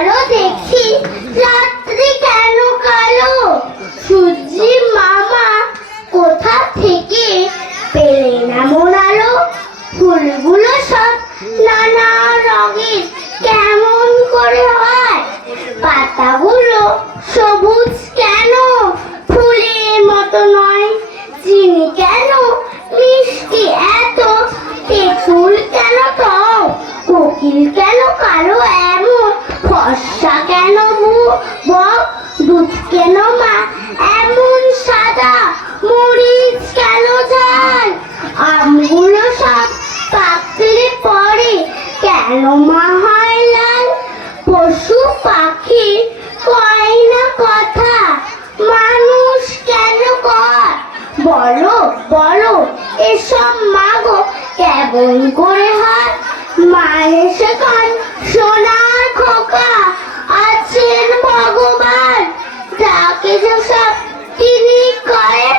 বলো দেখি রাত্রি কেন কালো? সূর্যি মামা কোথা থেকে পেলেন এমন আলো? ফুলগুলো সব নানা রঙের কেমন করে হয়? পাতাগুলো সবুজ কেন, ফুলের মতো নয়? চিনি কেন মিষ্টি এত, তেঁতুল কেন টক, কোকিল কেন কালো এমন, ফর্সা কেন বক, দুধ কেন মা এমন সাদা, মরিচ কেন ঝাল? আমগুলো সব পাকলে পরে কেন মা হয় লাল? পশু পাখি কয় না কথা, মানুষ কেন কয়? বলো বলো এসব মাগো কেমন করে হয়? মায়ের সে কান সোনার খোকা, আছেন ভগবান, যাকে যেসব তিনি করে